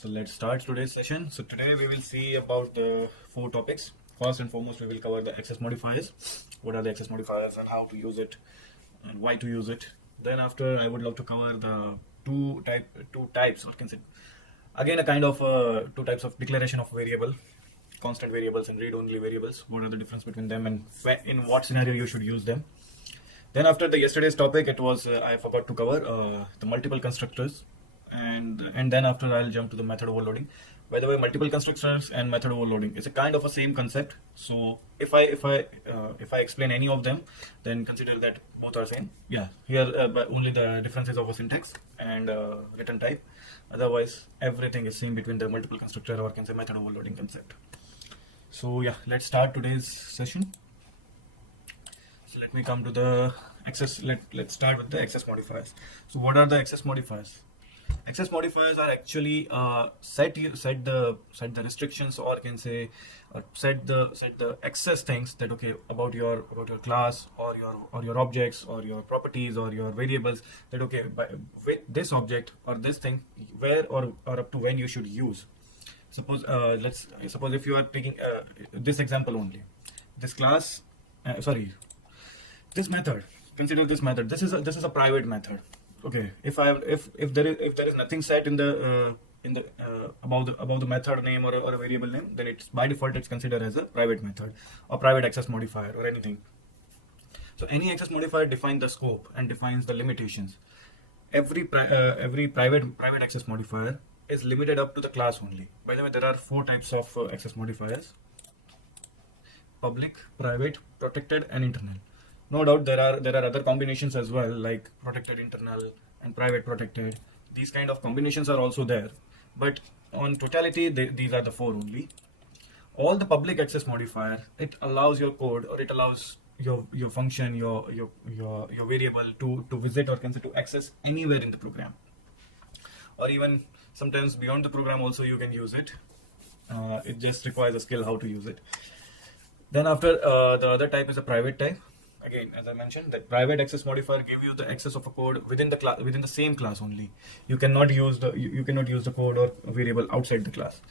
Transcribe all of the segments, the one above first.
So let's start today's session. So today we will see about the four topics. First and foremost, we will cover the access modifiers. What are the access modifiers and how to use it and why to use it. Then after, I would love to cover the two types, or can say again a kind of two types of declaration of variable, constant variables and read-only variables. What are the difference between them and in what scenario you should use them. Then after the yesterday's topic, it was I forgot to cover the multiple constructors, and then after I'll jump to the method overloading. By the way, multiple constructors and method overloading is a kind of a same concept. So if I explain any of them, then consider that both are same. Yeah, here but only the differences of a syntax and written type. Otherwise, everything is same between the multiple constructor or can say method overloading concept. So yeah, let's start today's session. So let me come to the access. Let's start with the access modifiers. So what are the access modifiers? Access modifiers are actually set the restrictions, or can say set the access things that okay about your class or your objects or your properties or your variables, that okay with this object or this thing where or up to when you should use. Suppose suppose if you are taking this example only, this class this method, consider this method. This is a private method. Okay, if there is nothing set in the about the method name or a variable name, then it's by default it's considered as a private method or private access modifier or anything. So any access modifier defines the scope and defines the limitations. Every private access modifier is limited up to the class only. By the way, there are four types of access modifiers: public, private, protected, and internal. No doubt there are other combinations as well, like protected internal and private protected. These kind of combinations are also there, but on totality these are the four only. All the public access modifier, it allows your code or it allows your function, your variable to visit or can say to access anywhere in the program, or even sometimes beyond the program also you can use it. It just requires a skill how to use it. Then after the other type is a private type. Again, as I mentioned, that private access modifier give you the access of a code within the class, within the same class only. You cannot use the code or variable outside the class.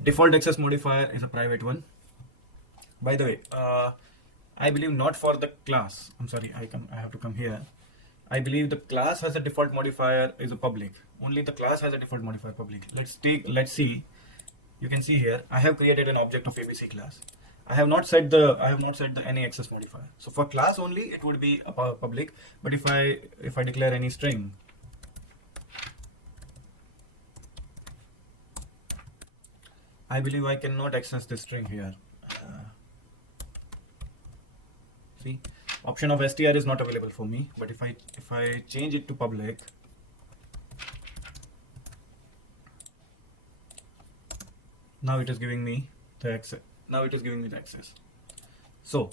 Default access modifier is a private one. By the way, I believe not for the class. I'm sorry, I have to come here. I believe the class has a default modifier is a public. Only the class has a default modifier public. Let's see. You can see here I have created an object of ABC class. I have not set the any access modifier. So for class only it would be a public, but if I declare any string, I believe I cannot access this string here. See, option of str is not available for me, but if I change it to public, now it is giving me the access. So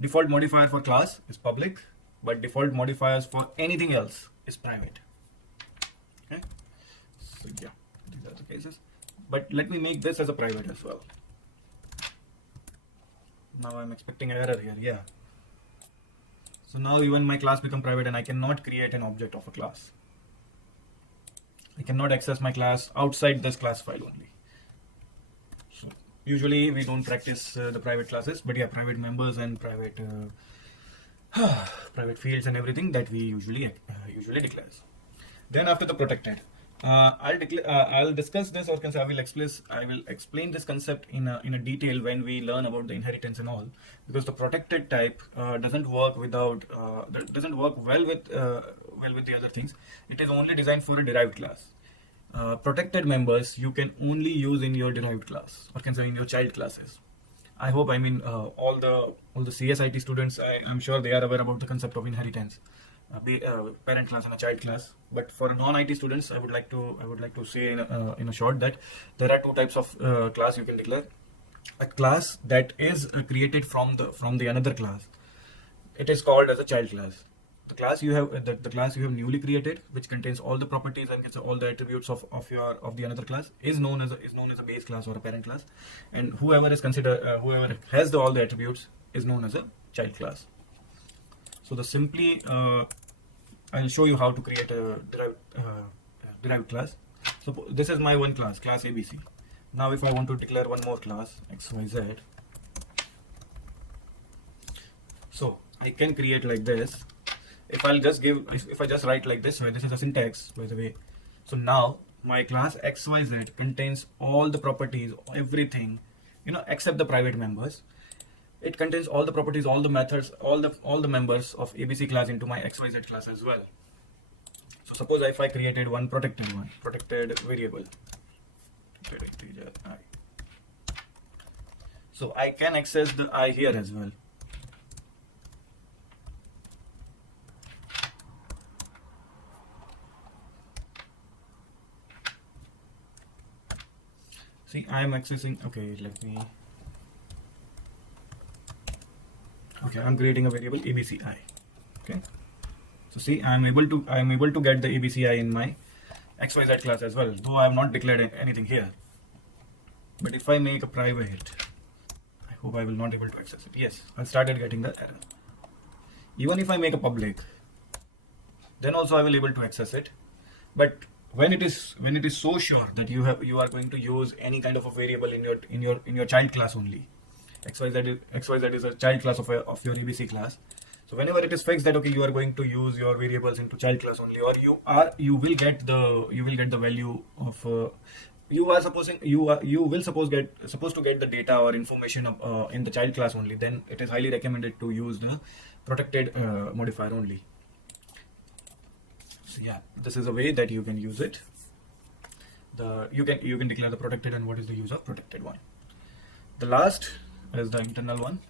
default modifier for class is public, but default modifiers for anything else is private. Okay, so yeah, these are the cases, but let me make this as a private as well. Now I'm expecting an error here. Yeah, so now even my class become private and I cannot create an object of a class. I cannot access my class outside this class file only. Usually we don't practice the private classes, but yeah, private members and private private fields and everything that we usually declare. Then after the protected, I'll discuss this, or can say I will explain this concept in a detail when we learn about the inheritance and all, because the protected type doesn't work well with the other things. It is only designed for a derived class. Protected members you can only use in your derived class, or can say in your child classes. I hope all the CSIT students, I'm sure they are aware about the concept of inheritance, parent class and a child class. But for non-IT students, I would like to say in a short that there are two types of class you can declare. A class that is created from the another class, it is called as a child class. The class you have newly created, which contains all the properties and all the attributes of the another class, is known as a base class or a parent class, and whoever has all the attributes is known as a child class. So I'll show you how to create a derived class. So this is my one class ABC. Now if I want to declare one more class XYZ, so I can create like this. If I just write like this way, this is a syntax by the way. So now my class XYZ contains all the properties, everything, except the private members. It contains all the properties, all the methods, all the members of ABC class into my XYZ class as well. So suppose if I created one protected variable, so I can access the I here as well. See, I am accessing. I'm creating a variable ABCI. Okay. So see, I am able to get the ABCI in my XYZ class as well, though I have not declared anything here. But if I make a private, I hope I will not able to access it. Yes, I started getting the error. Even if I make a public, then also I will able to access it. But when it is so sure that you are going to use any kind of a variable in your child class only, XYZ is a child class of your ABC class. So whenever it is fixed that you are going to use your variables into child class only, or you will get the value of you will supposed to get the data or information in the child class only, then it is highly recommended to use the protected modifier only. So yeah, this is a way that you can use it. You can declare the protected and what is the use of protected one. The last is the internal one.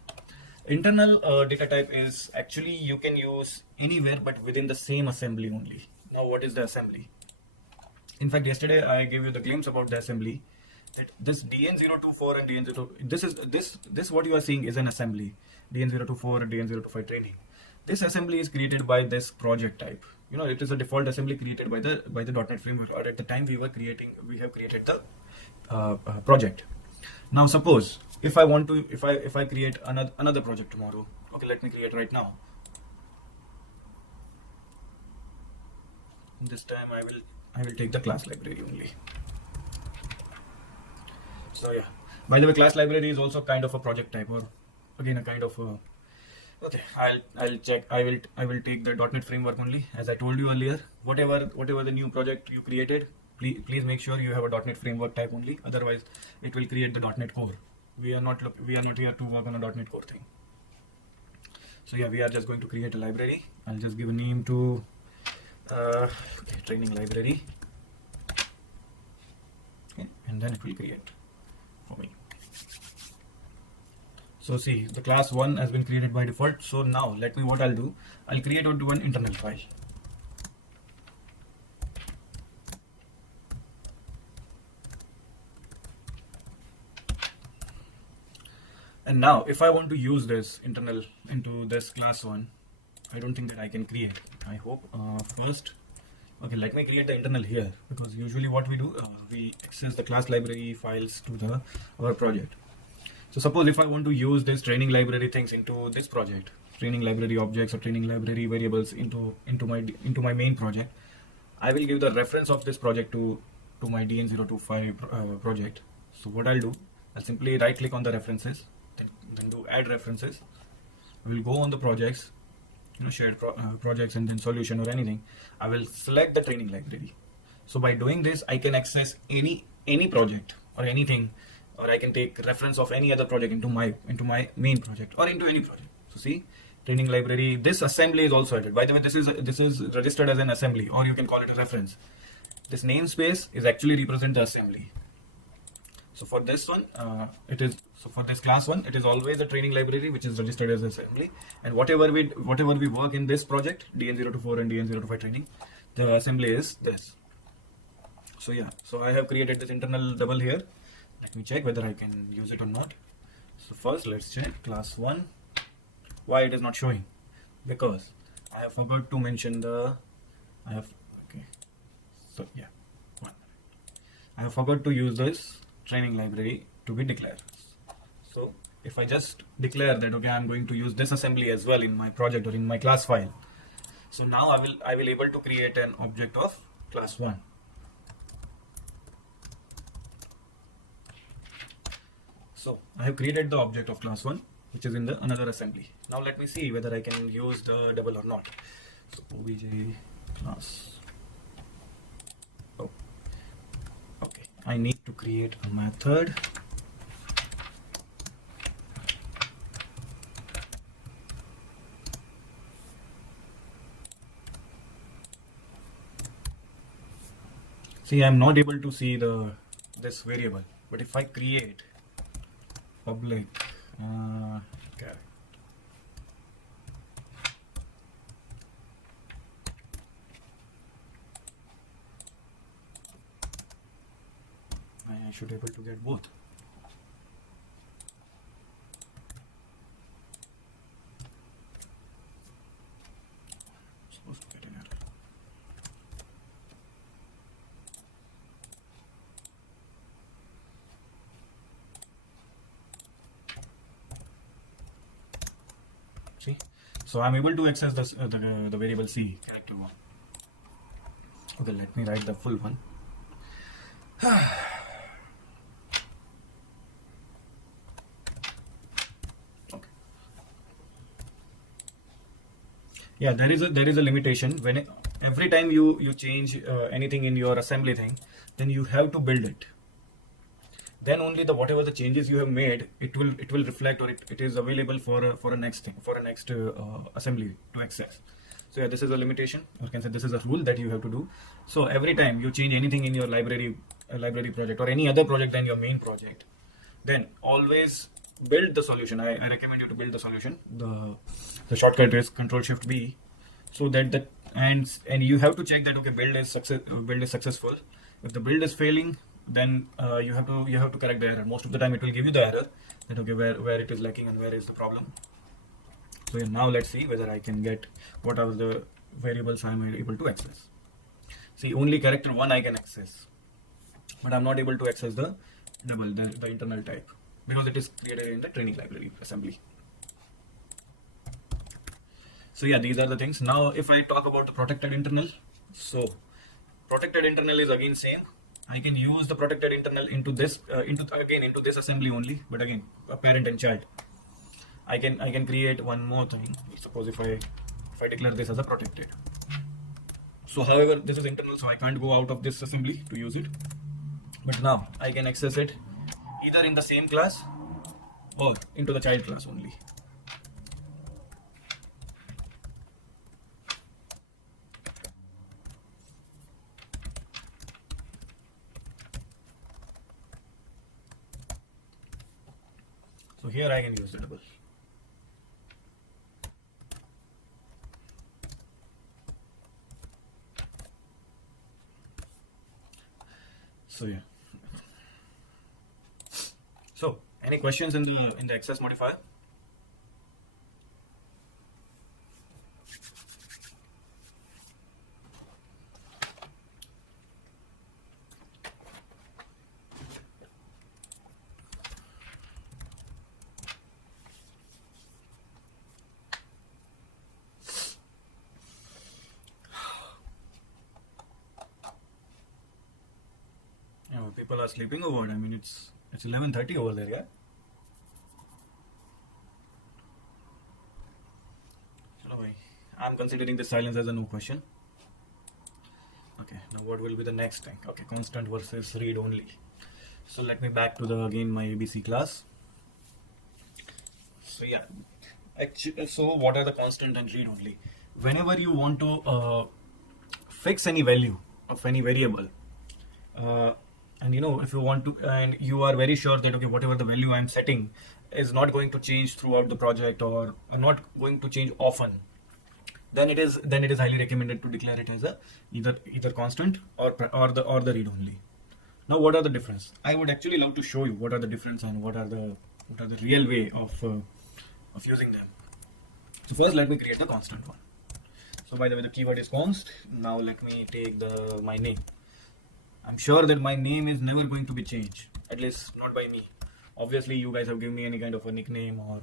Internal data type is actually you can use anywhere but within the same assembly only. Now what is the assembly? In fact, yesterday I gave you the glimpse about the assembly. That this DN024 and DN0, this what you are seeing is an assembly. DN024 and DN025 training. This assembly is created by this project type. It is a default assembly created by the .NET framework, or at the time we have created the project. Now suppose if I create another project tomorrow. Okay, let me create right now. This time I will take the class library only. So yeah, by the way, class library is also kind of a project type, or again a kind of okay, I'll check. I will take the .NET framework only, as I told you earlier. Whatever the new project you created, please make sure you have a .NET framework type only. Otherwise, it will create the .NET core. We are not here to work on a .NET core thing. So yeah, we are just going to create a library. I'll just give a name to training library. Okay, and then it will create for me. So see, the class 1 has been created by default. So now what I'll do, I'll create onto one internal file. And now if I want to use this internal into this class 1, I don't think that I can create. I hope first, okay, let me create the internal here, because usually what we do, we access the class library files to our project. So suppose if I want to use this training library things into this project, training library objects or training library variables into my main project, I will give the reference of this project to my DN025 project. So what I'll do, I'll simply right click on the references, then do add references. I will go on the projects, shared projects, and then solution or anything. I will select the training library. So by doing this, I can access any project or anything, or I can take reference of any other project into my main project or into any project. So see, training library, this assembly is also added. By the way, this is registered as an assembly, or you can call it a reference. This namespace is actually represent the assembly. So for this one, for this class 1, it is always a training library which is registered as assembly. And whatever we work in this project, DN024 and DN025 training, the assembly is this. So yeah, so I have created this internal double here. Let me check whether I can use it or not. So first let's check class 1. Why it is not showing? Because I have forgot to mention I have forgot to use this training library to be declared. So if I just declare that okay, I'm going to use this assembly as well in my project or in my class file, so now I will able to create an object of class 1. So I have created the object of class 1, which is in the another assembly. Now let me see whether I can use the double or not. So obj class. Oh, okay. I need to create a method. See, I'm not able to see this variable, but if I create public character, I should be able to get both. Supposed to get an error. See, so I'm able to access this the variable C character 1. Okay, let me write the full one. Okay. Yeah, there is a limitation when every time you change anything in your assembly thing, then you have to build it. Then only the whatever the changes you have made, it will reflect, or it is available for a next thing, for a next assembly to access. So yeah, this is a limitation, or you can say this is a rule that you have to do. So every time you change anything in your library project or any other project than your main project, then always build the solution. I recommend you to build the solution. The shortcut is Control Shift B, so that and you have to check that okay, build is successful. If the build is failing, then you have to correct the error. Most of the time it will give you the error that okay, where it is lacking and where is the problem. So yeah, now let's see whether I can get what are the variables I am able to access. See, only character 1 I can access, but I'm not able to access the double, the internal type, because it is created in the training library assembly. So yeah, these are the things. Now if I talk about the protected internal, so protected internal is again same. I can use the protected internal into this into this assembly only, but again a parent and child. I can create one more thing. Suppose if I declare this as a protected. So however, this is internal, so I can't go out of this assembly to use it. But now I can access it either in the same class or into the child class only. So here I can use the double. So yeah. So any questions in the access modifier? People are sleeping over. I mean, it's 11:30 over there, yeah. Hello, bhai. I'm considering the silence as a no question. Okay, now what will be the next thing? Okay, constant versus read only. So let me back to again my ABC class. So yeah, actually, so what are the constant and read only? Whenever you want to fix any value of any variable, and if you want to, and you are very sure that okay, whatever the value I'm setting is not going to change throughout the project or not going to change often, then it is highly recommended to declare it as a either constant or the read only. Now what are the difference? I would actually love to show you what are the difference and what are the real way of using them. So first let me create the constant one. So by the way, the keyword is const. Now let me take my name. I'm sure that my name is never going to be changed, at least not by me. Obviously, you guys have given me any kind of a nickname, or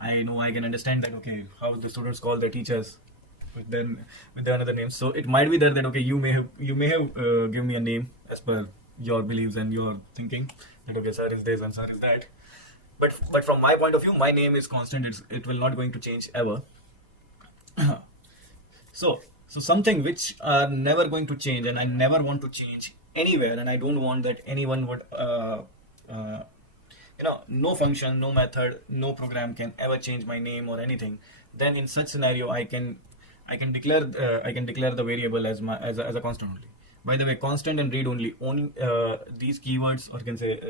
I know I can understand that okay, how the students call their teachers with their another name. So it might be there that okay, you may have given me a name as per your beliefs and your thinking that okay, sir is this and sir is that. But from my point of view, my name is constant. It will not going to change ever. So something which are never going to change, and I never want to change anywhere, and I don't want that anyone would, no function, no method, no program can ever change my name or anything. Then in such scenario, I can declare the variable as a constant only. By the way, constant and read only these keywords, or you can say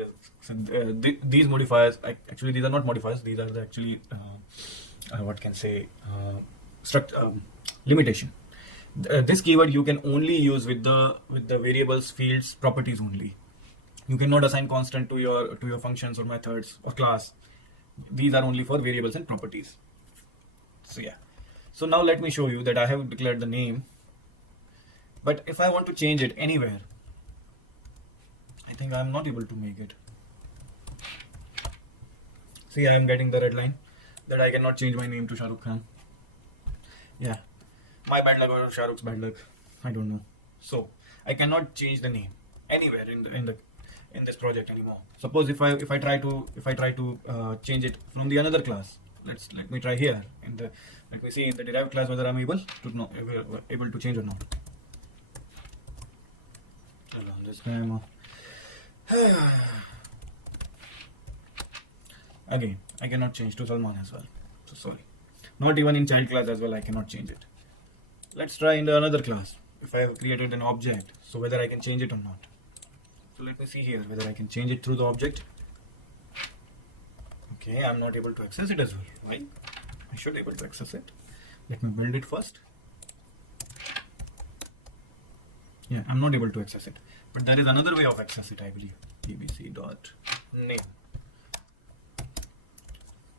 these modifiers. Actually, these are not modifiers. These are the actually what can say limitation. This keyword you can only use with the variables fields properties only. You cannot assign constant to your functions or methods or class. These are only for variables and properties. So yeah. So now let me show you that I have declared the name. But if I want to change it anywhere, I think I am not able to make it. See, I am getting the red line that I cannot change my name to Shah Rukh Khan. Yeah, my bad luck or Shah Rukh's bad luck, I don't know. So I cannot change the name anywhere in this project anymore. Suppose if I try to change it from the another class. Let me try here let me see in the derived class whether I'm able to change or not. This time again I cannot change to Salman as well. So sorry. Not even in child class as well I cannot change it. Let's try in the another class if I have created an object, so whether I can change it or not. So let me see here whether I can change it through the object. Okay, I'm not able to access it as well. Why? I should be able to access it. Let me build it first. Yeah, I'm not able to access it. But there is another way of access it, I believe. abc.name.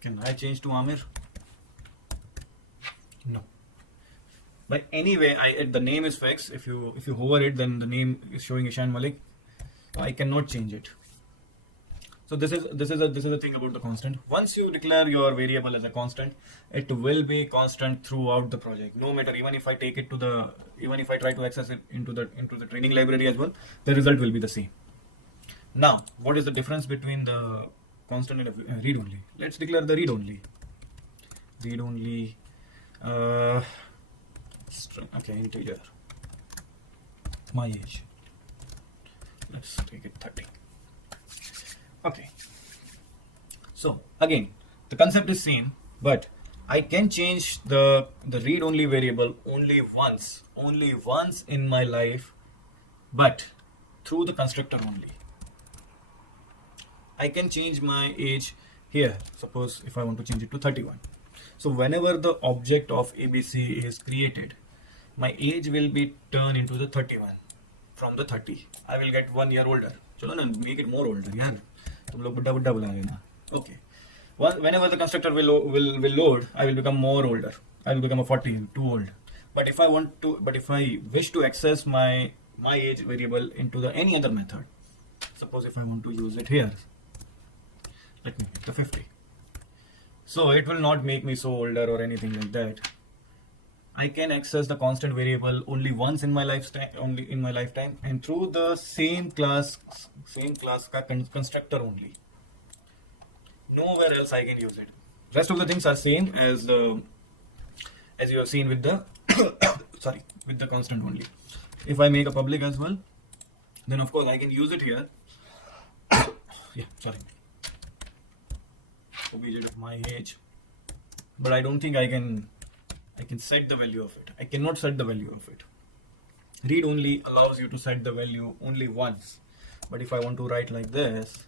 Can I change to Amir? No. But anyway, the name is fixed. If you hover it, then the name is showing Ishan Malik. So I cannot change it. So this is a thing about the constant. Once you declare your variable as a constant, it will be constant throughout the project. No matter, even if I try to access it into the training library as well, the result will be the same. Now, what is the difference between the constant and read only? Let's declare the read only. Read only. String. Okay, integer. My age. Let's take it 30. Okay. So again, the concept is same, but I can change the read only variable only once in my life, but through the constructor only. I can change my age here. Suppose if I want to change it to 31. So whenever the object of ABC is created, my age will be turned into the 31 from the 30. I will get 1 year older. Chalo na, make it more older. Yeah. तुम लोग बुड्ढा बुड्ढा बुला लेना. Okay. Whenever the constructor will load, I will become more older. I will become a 40, too old. But if I wish to access my age variable into any other method, suppose if I want to use it here, let me get the 50. So it will not make me so older or anything like that. I can access the constant variable only once in my lifetime, and through the same class constructor only. Nowhere else I can use it. Rest of the things are same as you have seen with the with the constant only. If I make a public as well, then of course I can use it here. Obj of my age, but I don't think I can set the value of it. I cannot set the value of it. Read only allows you to set the value only once. But if I want to write like this,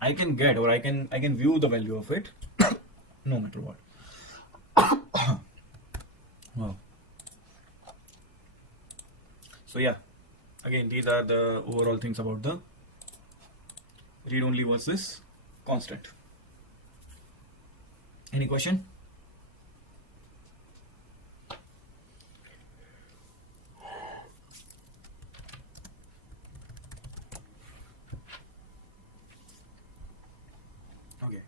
I can get, or I can view the value of it no matter what. Wow. So yeah, again these are the overall things about the read only versus constant. Any question? Okay.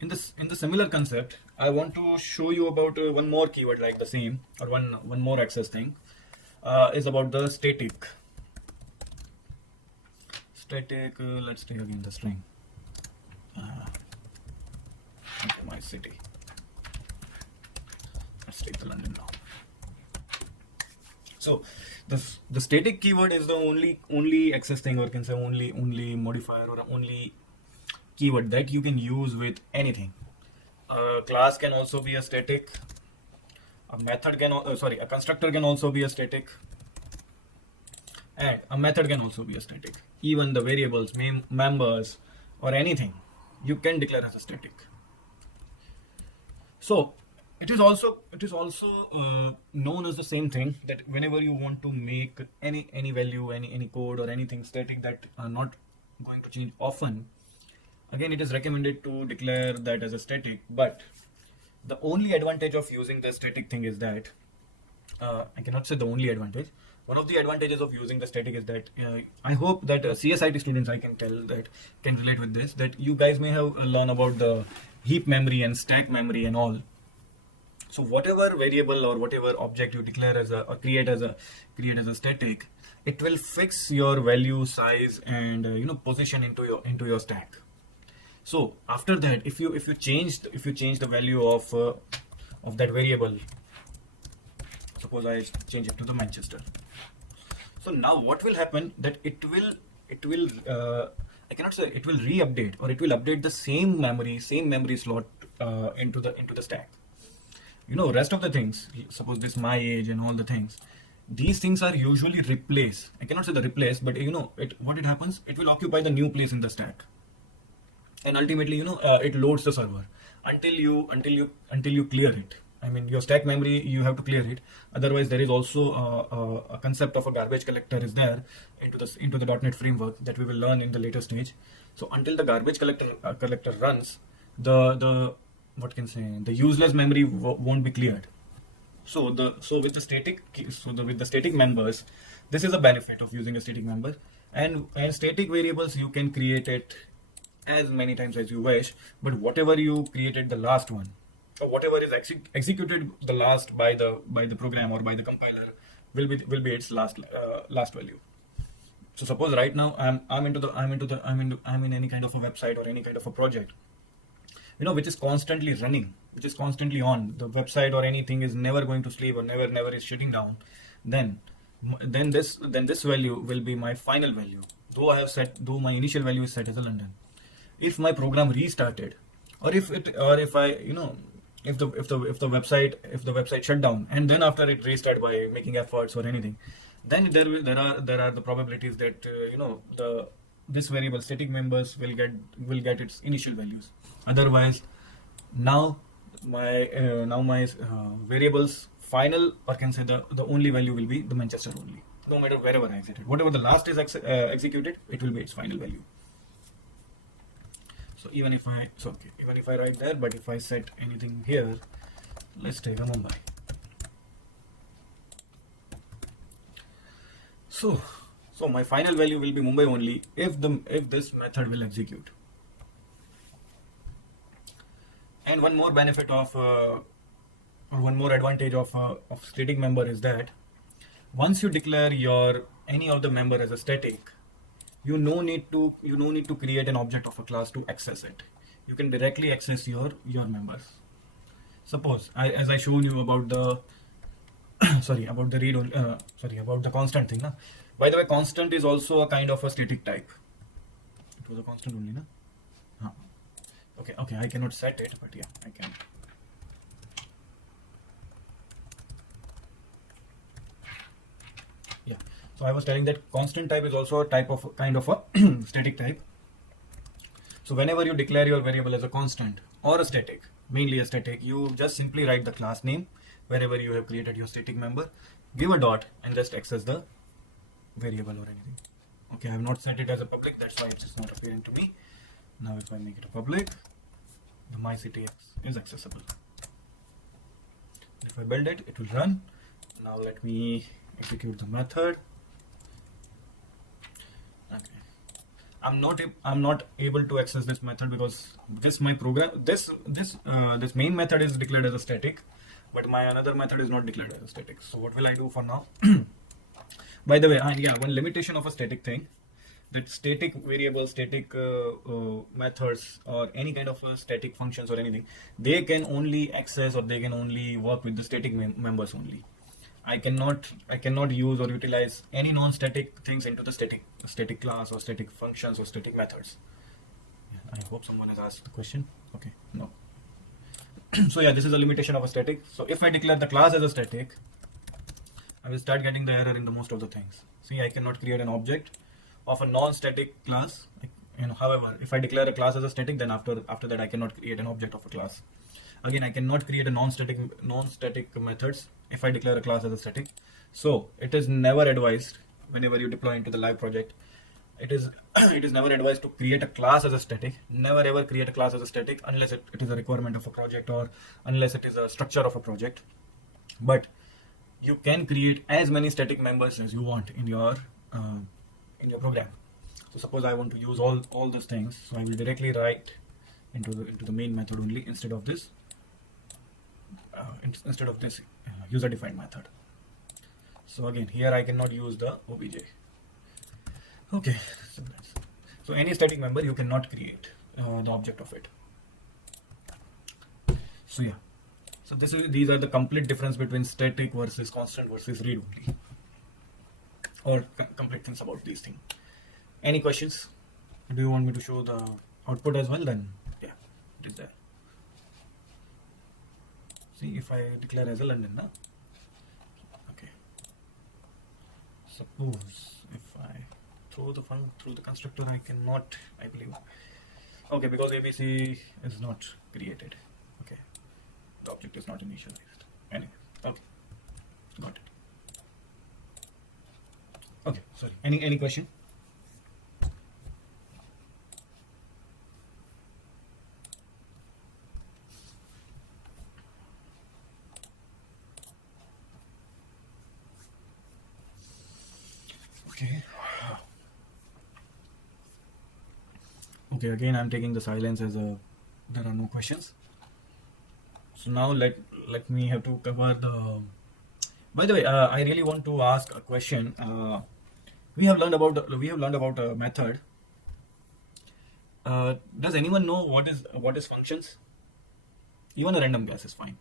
In the similar concept, I want to show you about one more keyword like the same, or one more access thing. is about the static. Let's take again the string. Okay, my city. Let's take the London now. So the static keyword is the only access thing, or can say only modifier or only keyword that you can use with anything. A class can also be a static. A method can a constructor can also be a static, and a method can also be a static. Even the variables, members, or anything you can declare as a static. So it is also known as the same thing, that whenever you want to make any value, any code or anything static that are not going to change often, again it is recommended to declare that as a static. But the only advantage of using the static thing is that I cannot say the only advantage. One of the advantages of using the static is that I hope that CSIT students, I can tell, that can relate with this, that you guys may have learned about the heap memory and stack memory and all. So whatever variable or whatever object you declare as a, or create as a static, it will fix your value, size, and position into your stack. So after that, if you change the value of that variable, suppose I change it to the Manchester. So now what will happen, that it will I cannot say it will re-update, or it will update the same memory slot into the stack. Rest of the things, suppose this my age and all the things, these things are usually replaced. I cannot say the replace, but what it happens, it will occupy the new place in the stack, and ultimately it loads the server until you clear it. I mean, your stack memory, you have to clear it. Otherwise, there is also a concept of a garbage collector is there into the .NET framework that we will learn in the later stage. So until the garbage collector runs, the useless memory won't be cleared. So with the static members, this is a benefit of using a static member. And static variables, you can create it as many times as you wish, but whatever you created the last one, or whatever is executed the last by the program or by the compiler, will be its last value. So suppose right now I'm in any kind of a website or any kind of a project, which is constantly running, which is constantly on. The website or anything is never going to sleep, or never is shutting down. Then this value will be my final value. Though my initial value is set as a London. If my program restarted, or if the website shut down, and then after it restart by making efforts or anything, then there are the probabilities that this variable static members will get its initial values. Otherwise, now my variables final, or can say the only value will be the Manchester only, no matter wherever I exited. Whatever the last is executed, it will be its final value. So even if I write there, but if I set anything here, let's take a Mumbai. So my final value will be Mumbai only if this method will execute. And one more benefit of or one more advantage of static member is that once you declare any of the member as a static, you no need to create an object of a class to access it. You can directly access your members. Suppose as I shown you about the about the constant thing. Na? By the way, constant is also a kind of a static type. It was a constant only, na? Okay, I cannot set it, but yeah, I can. Yeah. So I was telling that constant type is also a kind of a static type. So whenever you declare your variable as a constant or a static, mainly a static, you just simply write the class name wherever you have created your static member, give a dot, and just access the variable or anything. Okay, I have not set it as a public, that's why it's not appearing to me. Now if I make it a public, the my city is accessible. If I build it, it will run. Now let me execute the method. Okay. I'm not able to access this method because this main method is declared as a static, but my another method is not declared as a static. So what will I do for now? By the way, yeah, one limitation of a static thing, that static variables, static methods, or any kind of static functions or anything, they can only access or they can only work with the static members only. I cannot use or utilize any non-static things into the static class or static functions or static methods. Yeah, I hope someone has asked the question. Okay, no. So yeah, this is a limitation of a static. So if I declare the class as a static, I will start getting the error in the most of the things. See, I cannot create an object of a non-static class. However, if I declare a class as a static, then after that I cannot create an object of a class. Again, I cannot create a non-static methods if I declare a class as a static. So it is never advised whenever you deploy into the live project. It is it is never advised to create a class as a static. Never ever create a class as a static unless it is a requirement of a project or unless it is a structure of a project. But you can create as many static members as you want in your program. So suppose I want to use all these things, so I will directly write into the main method only instead of this user defined method. So again, here I cannot use the obj. Okay, so any static member you cannot create the object of it. So yeah, so these are the complete difference between static versus constant versus read only, or complete things about these things. Any questions? Do you want me to show the output as well? Then yeah, it is there. See, if I declare as a London now. Okay. Suppose if I throw the function through the constructor, I cannot, I believe. Okay, because ABC is not created. Okay, the object is not initialized. Anyway, okay, got it. Okay, sorry. Any question? Okay. Okay, again I'm taking the silence as a there are no questions. So now let me have to cover the. By the way, I really want to ask a question. We have learned about a method. Does anyone know what is functions? Even a random guess is fine.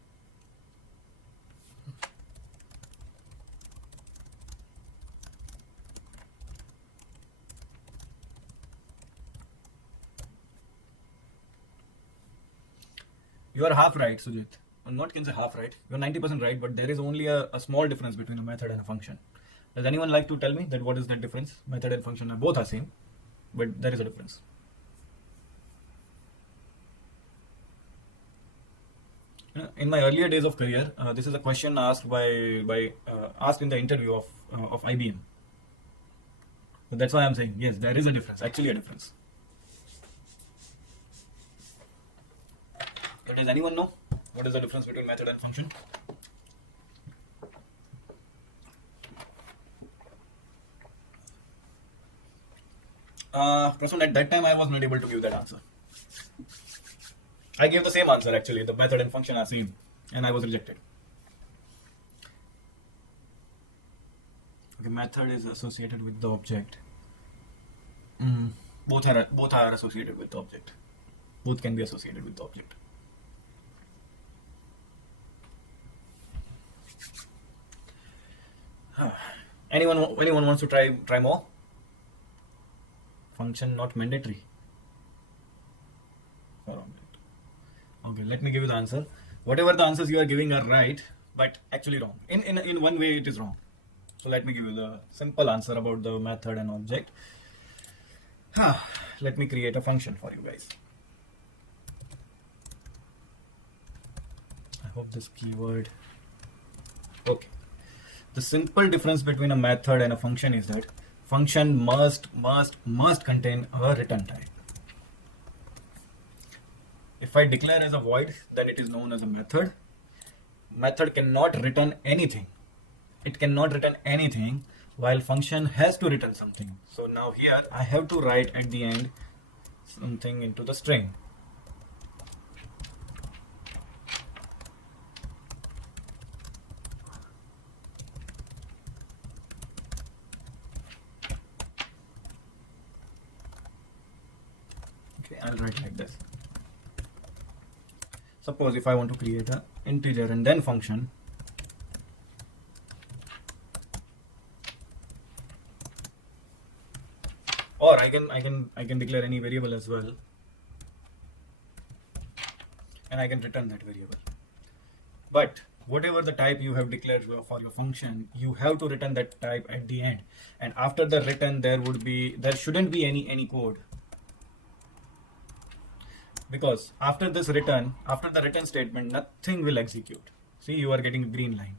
You are half right, Sujit. Not can say half right. You are 90% right, but there is only a small difference between a method and a function. Does anyone like to tell me that what is the difference? Method and function are both are same, but there is a difference. In my earlier days of career, this is a question asked asked in the interview of IBM. So that's why I'm saying yes, there is a difference. Actually, a difference. But does anyone know what is the difference between method and function? Prasun, at that time I was not able to give that answer. I gave the same answer actually. The method and function are same, and I was rejected. Okay, method is associated with the object. Both are associated with the object. Both can be associated with the object. Anyone wants to try more? Function not mandatory. Okay, let me give you the answer. Whatever the answers you are giving are right, but actually wrong. In one way it is wrong. So let me give you the simple answer about the method and object. Let me create a function for you guys. I hope this keyword. Okay. The simple difference between a method and a function is that function must contain a return type. If I declare as a void, then it is known as a method. Method cannot return anything. It cannot return anything, while function has to return something. So now here I have to write at the end something into the string. I'll write like this. Suppose if I want to create a integer and then function, or I can declare any variable as well, and I can return that variable. But whatever the type you have declared for your function, you have to return that type at the end. And after the return, there shouldn't be any code, because after the return statement, nothing will execute. See, you are getting a green line,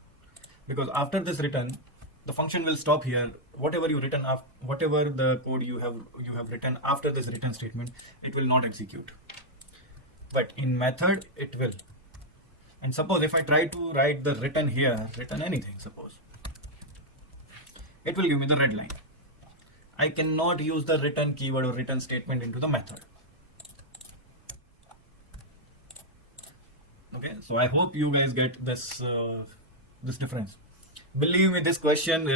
because after this return, the function will stop here. Whatever you written, whatever the code you have written after this return statement, it will not execute. But in method, it will. And suppose if I try to write the return here, return anything, suppose, it will give me the red line. I cannot use the return keyword or return statement into the method. Okay, so I hope you guys get this this difference. Believe me, this question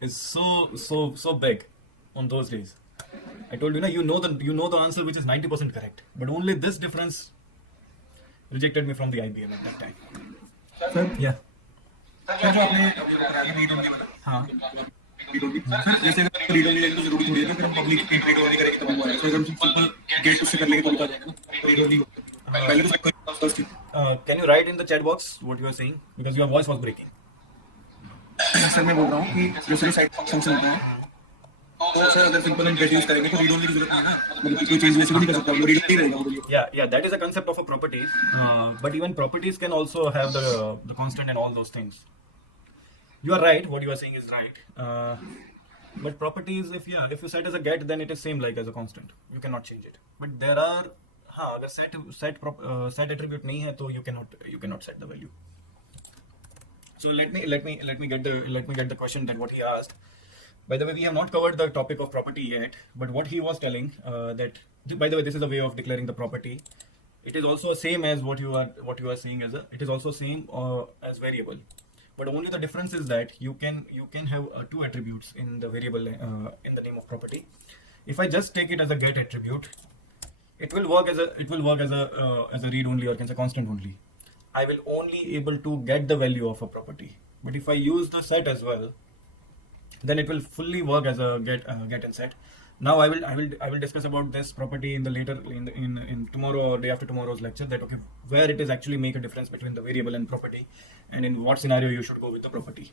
is so big on those days. I told you, you know the answer, which is 90% correct, but only this difference rejected me from the IBM at that time. Sir Yeah. Sir जो आपने read only वाला हाँ. Read only sir जैसे अगर read only तो जरूरी थोड़ी है कि फिर हम पब्लिक रीड ओनली करेंगे तो वो है सो हम सिंपल गेट उससे कर लेंगे तो बता जाएगा रीड ओनली पहले तो first Can you write in the chat box what you are saying, because your voice was breaking? Sir मैं बोल रहा हूँ कि जैसे साइड फंक्शन होता है तो सर अगर सिंपल हम गेट यूज करेंगे तो रीड ओनली की जरूरत नहीं है ना, मतलब कोई चेंज वैसे भी नहीं कर सकता, वो रीड ही रहेगा. Yeah, that is a concept of a property. But even properties can also have the constant and all those things. You are right. What you are saying is right. But properties, if you set as a get, then it is same like as a constant. You cannot change it. But there are, अगर set attribute नहीं है तो you cannot set the value. So let me get the question that what he asked. By the way, we have not covered the topic of property yet, but what he was telling that, by the way, this is a way of declaring the property. It is also same as what you are saying as it is also same as variable, but only the difference is that you can have two attributes in the variable in the name of property. If I just take it as a get attribute, it will work as a read only, or can say constant only. I will only able to get the value of a property. But if I use the set as well, then it will fully work as a get and set. Now I will discuss about this property in the later in tomorrow or day after tomorrow's lecture, that okay, where it is actually make a difference between the variable and property, and in what scenario you should go with the property.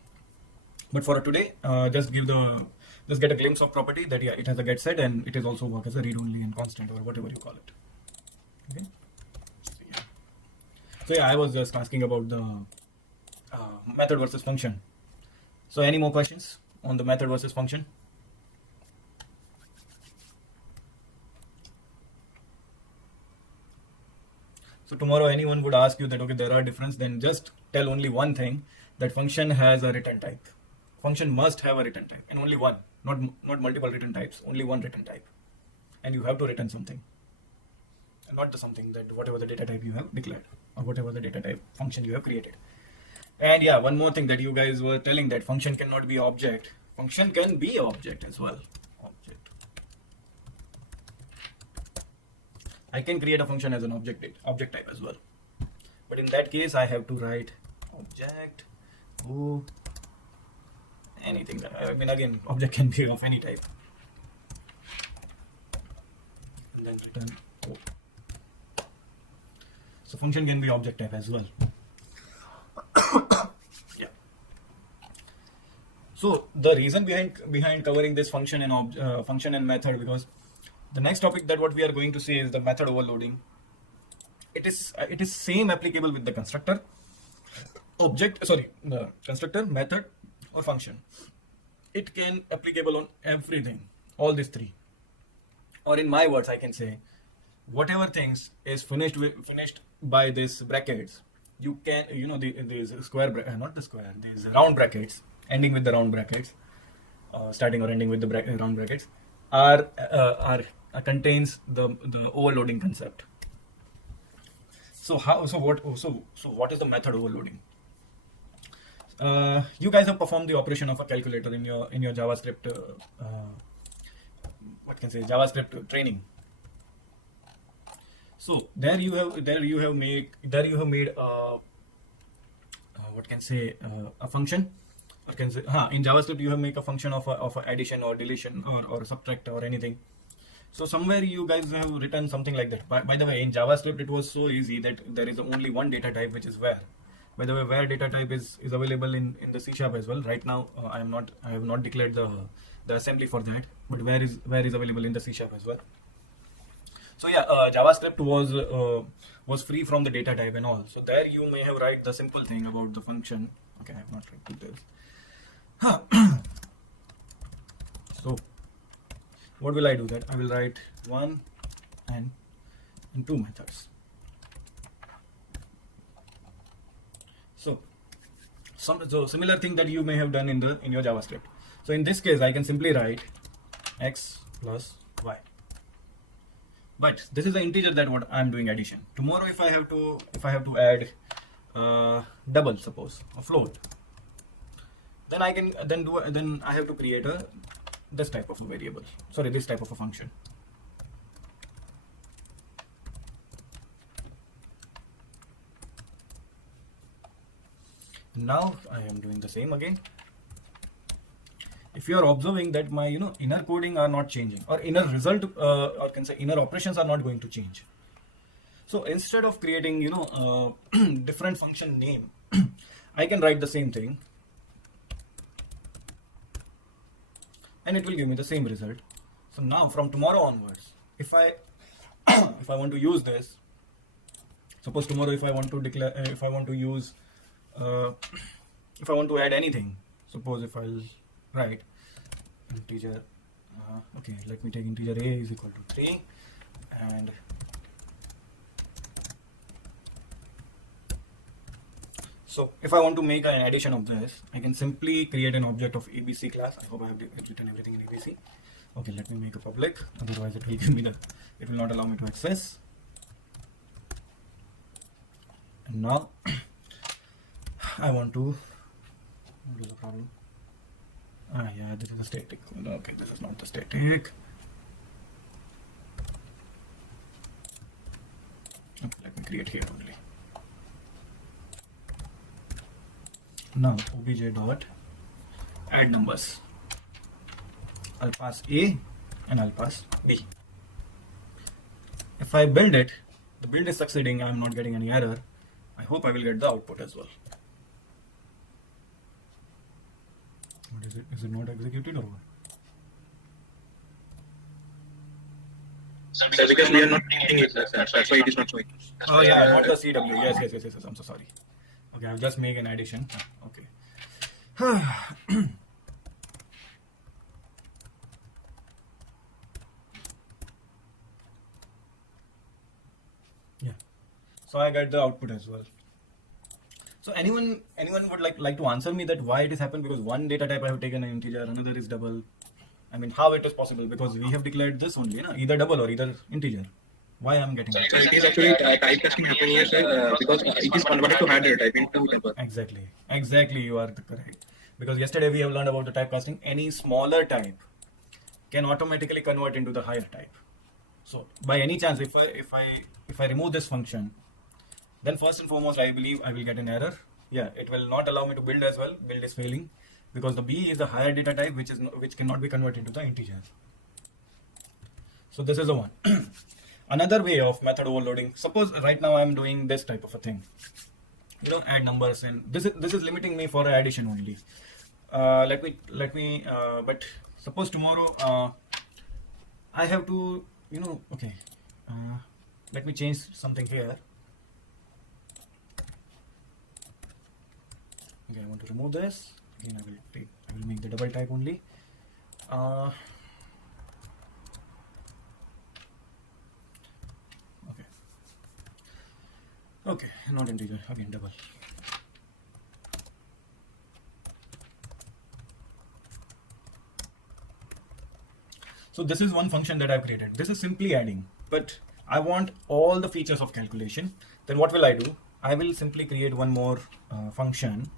But for today, just get a glimpse of property, that yeah, it has a get set and it is also work as a read only and constant, or whatever you call it. Okay. So yeah, I was just asking about the method versus function. So any more questions on the method versus function? So tomorrow anyone would ask you that okay, there are difference, then just tell only one thing, that function has a return type. Function must have a return type, and only one, not multiple return types, only one return type. And you have to return something, and not the something that whatever the data type you have declared, or whatever the data type function you have created. And yeah, one more thing that you guys were telling, that function cannot be object. Function can be object as well. Object. I can create a function as an object type as well. But in that case, I have to write object, anything. I mean, again, object can be of any type. And then return O. So function can be object type as well. Yeah. So the reason behind covering this function and method, because the next topic that what we are going to see is the method overloading. It is same applicable with the constructor, the constructor, method, or function. It can applicable on everything, all these three. Or in my words, I can say, whatever things is finished by these brackets, you can, these square not the square, these round brackets ending with the round brackets, starting or ending with the round brackets, are contains the overloading concept. So what is the method overloading? You guys have performed the operation of a calculator in your JavaScript JavaScript training. So there you have made what can say a function, or can say in JavaScript you have make a function of a addition or deletion or subtract or anything. So somewhere you guys have written something like that. By the way, in JavaScript it was so easy that there is only one data type, which is where. By the way, where data type is available in the C# as well. Right now I have not declared the assembly for that, but where is available in the C# as well. So yeah, JavaScript was free from the data type and all. So there you may have write the simple thing about the function. Okay, I have not written this. So what will I do? That I will write one and two methods. So similar thing that you may have done in your JavaScript. So in this case, I can simply write x plus y. But this is the integer that what I'm doing addition. Tomorrow, if I have to add double, suppose, a float, then I can then I have to create this type of a variable. Sorry, this type of a function. Now I am doing the same again. If you are observing that my inner coding are not changing, or inner result or can say inner operations are not going to change. So instead of creating different function name, I can write the same thing and it will give me the same result. So now from tomorrow onwards, if I if I want to use this, suppose tomorrow if I want to declare if I want to use if I want to add anything, suppose if I'll write integer okay, let me take integer a is equal to 3, and so if I want to make an addition of this, I can simply create an object of ABC class. I hope I have written everything in ABC. Okay, let me make a public, otherwise it will give me it will not allow me to access. And now I want to, what is the problem? Yeah, this is a static. Okay, this is not the static. Okay, let me create here only. Now obj dot add numbers. I'll pass A and I'll pass B. If I build it, the build is succeeding. I'm not getting any error. I hope I will get the output as well. What is it? Is it not executed or what? So because we are not reading it, that's why it is not showing. Oh yeah, not the CW. Yes. I'm so sorry. Okay, I'll just make an addition. Okay. Yeah. So I get the output as well. So anyone would like to answer me that why it is happened? Because one data type I have taken an integer, another is double. I mean, how it is possible? Because we have declared this only, either double or either integer. Why I'm getting so it is actually type casting happening here, sir, because it is converted to header type into double. Exactly, you are correct. Because yesterday we have learned about the typecasting. Any smaller type can automatically convert into the higher type. So by any chance, if I remove this function, then first and foremost, I believe I will get an error. Yeah, it will not allow me to build as well. Build is failing because the B is the higher data type, which cannot be converted into the integer. So this is the one. Another way of method overloading. Suppose right now I am doing this type of a thing. Add numbers, and this is limiting me for addition only. Let me. But suppose tomorrow I have to. Okay. Let me change something here. Okay, I want to remove this. Again, I will make the double type only. Okay, not integer, again double. So this is one function that I've created. This is simply adding, but I want all the features of calculation. Then what will I do? I will simply create one more function.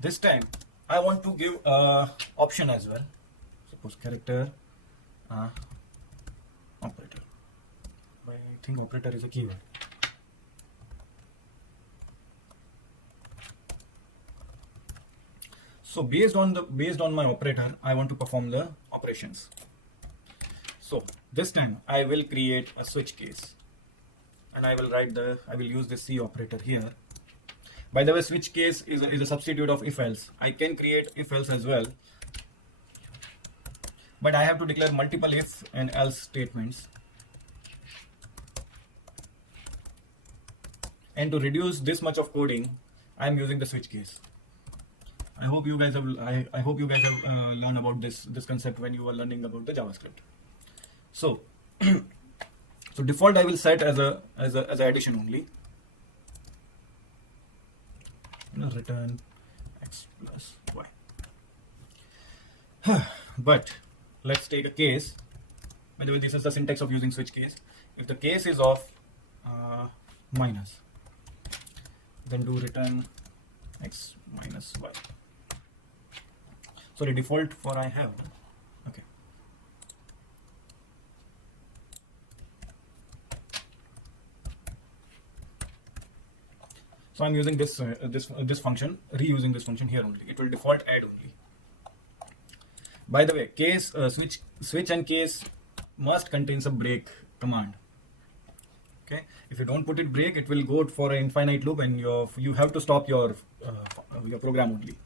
This time I want to give option as well. Suppose character operator. I think operator is a keyword. So based on my operator, I want to perform the operations. So this time I will create a switch case, and I will use the C operator here. By the way, switch case is a substitute of if else. I can create if else as well, but I have to declare multiple if and else statements. And to reduce this much of coding, I am using the switch case. I hope you guys have learned about this concept when you were learning about the JavaScript. So so default I will set as a addition only. Return x plus y. But let's take a case. By the way, this is the syntax of using switch case. If the case is of minus, then do return x minus y. So the default for I have, okay. So I'm using this function, reusing this function here only. It will default add only. By the way, case switch and case must contains a break command. Okay, if you don't put it break, it will go for an infinite loop, and you have to stop your program only.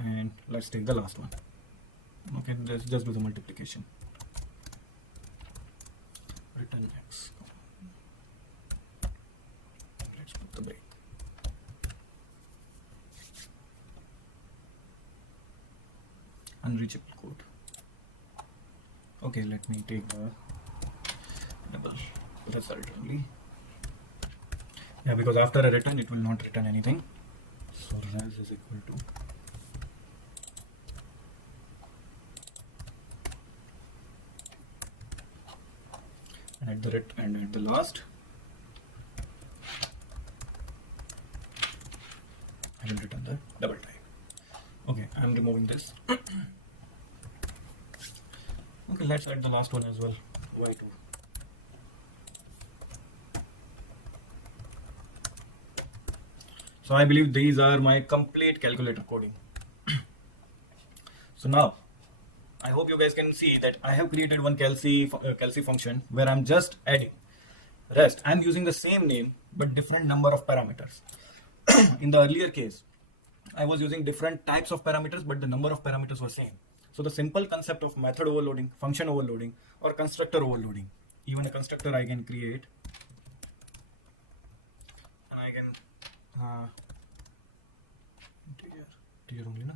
And let's take the last one. Okay, let's just do the multiplication. Return x. Let's put the break. Unreachable code. Okay, let me take the double result only. Yeah, because after a return, it will not return anything. So res is equal to and at the last, I will return the double type. Okay, I am removing this. Okay, let's add the last one as well. Y2. So I believe these are my complete calculator coding. So now, I hope you guys can see that I have created one Kelsey function where I'm just adding. Rest, I'm using the same name but different number of parameters. In the earlier case, I was using different types of parameters, but the number of parameters were same. So the simple concept of method overloading, function overloading, or constructor overloading. Even a constructor I can create, and I can dear only na.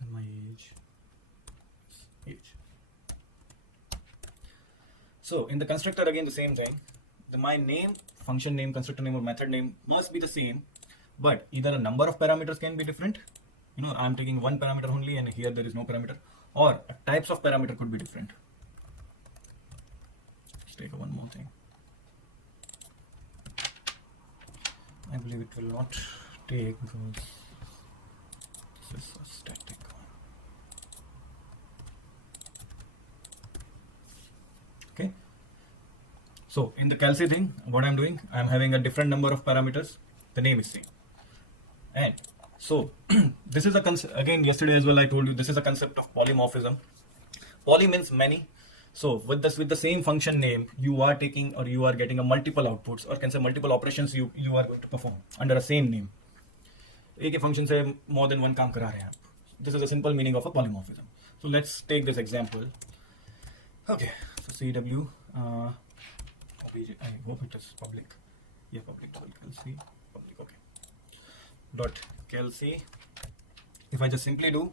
And my age. So in the constructor again the same thing. My name, function name, constructor name, or method name must be the same, but either a number of parameters can be different. You know, I'm taking one parameter only, and here there is no parameter, or types of parameter could be different. Let's take one more thing. I believe it will not take because this is a static one. Okay. So in the Kelsey thing, what I'm doing, I'm having a different number of parameters. The name is same. And so this is again yesterday as well I told you this is a concept of polymorphism. Poly means many. So with the same function name, you are taking or you are getting a multiple outputs, or can say multiple operations you are going to perform under a same name. एक ही function से more than one काम करा रहे हैं आप. This is a simple meaning of a polymorphism. So let's take this example. Okay, so CW. I hope it is public. Yeah, public. Kelsey. Public. Okay. Dot Kelsey. If I just simply do,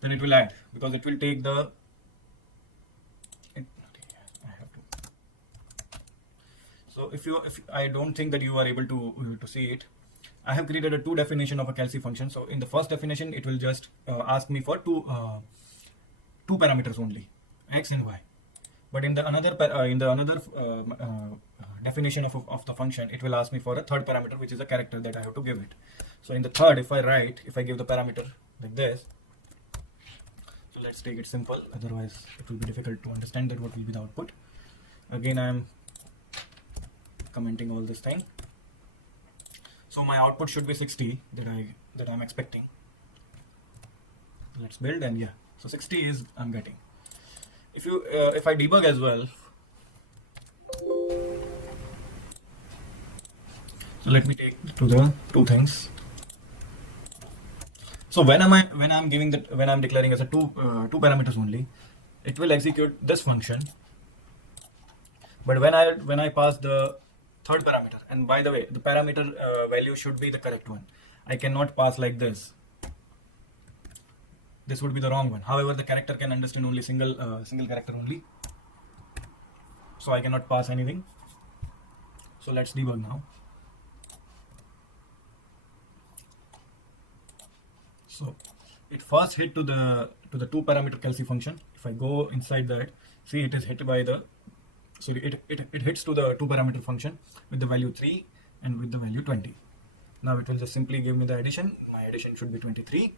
then it will add, because it will take the. So if I don't think that you are able to see it, I have created a two definition of a Kelsey function. So in the first definition, it will just ask me for two parameters only, x and y. But in the another definition of the function, it will ask me for a third parameter, which is a character that I have to give it. So in the third, if I give the parameter like this, so let's take it simple, otherwise it will be difficult to understand that what will be the output. Again, I am commenting all this thing. So my output should be 60 that I'm expecting. Let's build, and yeah, so 60 is I'm getting. If I debug as well, so let me take to the two things. So when I'm declaring as a two parameters only, it will execute this function. But when I pass the third parameter, and by the way, the parameter value should be the correct one. I cannot pass like this. This would be the wrong one. However, the character can understand only single character only. So I cannot pass anything. So let's debug now. So it first hit to the two parameter Kelsey function. If I go inside that, see it is hit by the, so it hits to the two parameter function with the value 3 and with the value 20. Now it will just simply give me the addition. My addition should be 23.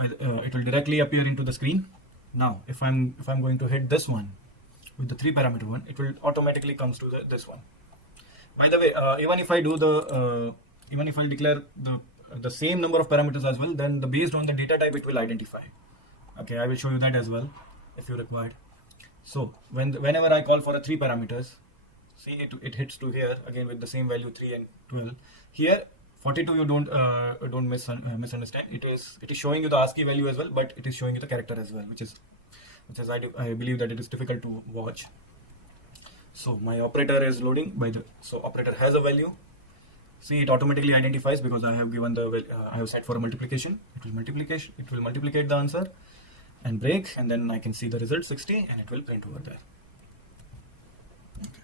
It will directly appear into the screen. Now if I'm going to hit this one with the 3 parameter one, it will automatically comes to this one. By the way, even if I declare the same number of parameters as well, then based on the data type it will identify. Okay, I will show you that as well if you required. So whenever I call for a 3 parameters, see it hits to here again with the same value 3 and 12. Here 42 you don't misunderstand. It is showing you the ASCII value as well, but it is showing you the character as well, which is I believe that it is difficult to watch. So my operator is loading so operator has a value. See, it automatically identifies because I have given I have set for a multiplication. It will multiplicate the answer and break, and then I can see the result 60, and it will print over there. Okay.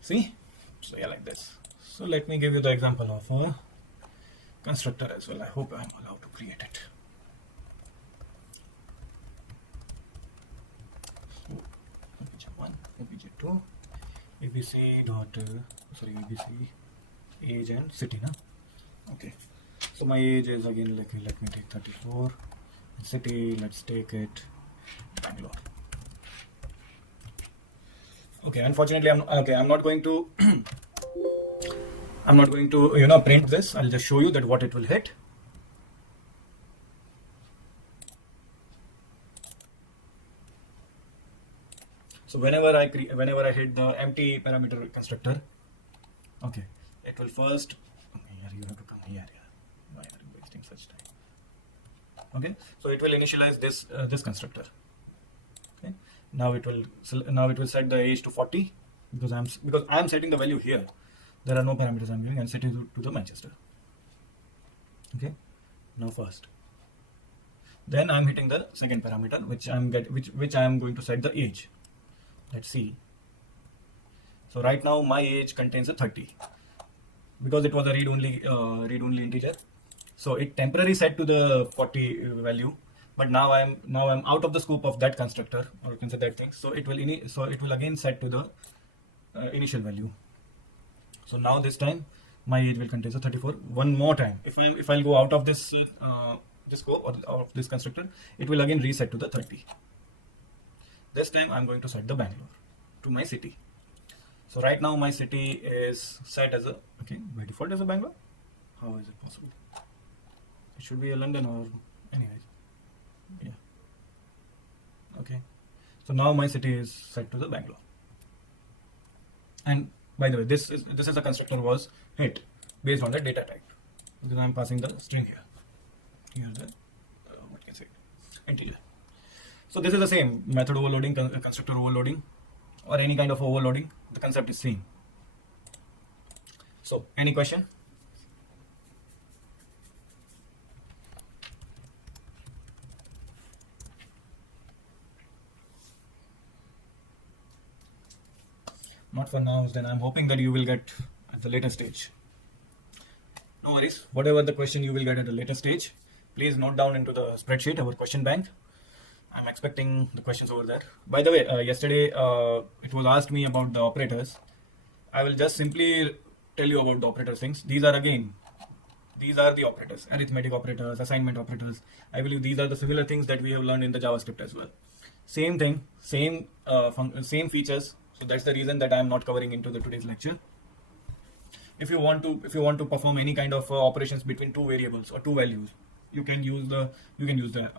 See, so yeah, like this. So let me give you the example of a constructor as well. I hope I'm allowed to create it. So obj1, obj2, abc age and city, na? Okay, so my age is again, let me take 34, city, let's take it Bangalore. Okay, unfortunately I'm not going to print this. I'll just show you that what it will hit. So whenever I hit the empty parameter constructor, okay, it will first. Okay, you have to come here. Why are you wasting such time? Okay, so it will initialize this constructor. Okay, now it will set the age to 40 because I'm setting the value here. There are no parameters I'm giving. I'm setting to the Manchester. Okay, now first. Then I'm hitting the second parameter, which I'm going to set the age. Let's see. So right now my age contains a 30 because it was a read-only integer. So it temporarily set to the 40 value, but now I'm out of the scope of that constructor, or you can say that thing. So it will again set to the initial value. So now this time my age will contain a 34. One more time, if I'll go out of this scope or of this constructor, it will again reset to the 30. This time I'm going to set the Bangalore to my city. So right now my city is set as by default as a Bangalore. How is it possible? It should be a London or anyways. Yeah. Okay. So now my city is set to the Bangalore. And by the way, this is a constructor was hit based on the data type because I'm passing the string here. Here's the what can I say, integer. So this is the same method overloading, constructor overloading, or any kind of overloading. The concept is same. So any question? Not for now, then I'm hoping that you will get at the later stage. No worries. Whatever the question you will get at the later stage, please note down into the spreadsheet, our question bank. I'm expecting the questions over there. By the way, yesterday it was asked me about the operators. I will just simply tell you about the operator things. These are again These are the operators, arithmetic operators, assignment operators. I believe these are the similar things that we have learned in the JavaScript as well. Same thing, same features. So that's the reason that I am not covering into the today's lecture. If you want to perform any kind of operations between two variables or two values, you can use the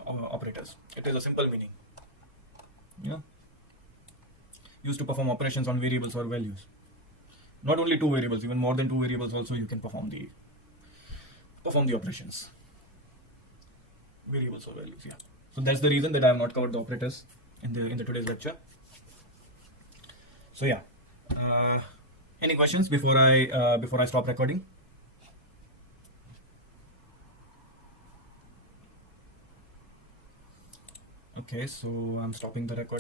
operators. It is a simple meaning. Yeah. Used to perform operations on variables or values. Not only two variables, even more than two variables also you can perform the operations. Variables or values, yeah. So that's the reason that I have not covered the operators in the today's lecture. So yeah. Any questions before I stop recording? Okay, so I'm stopping the record.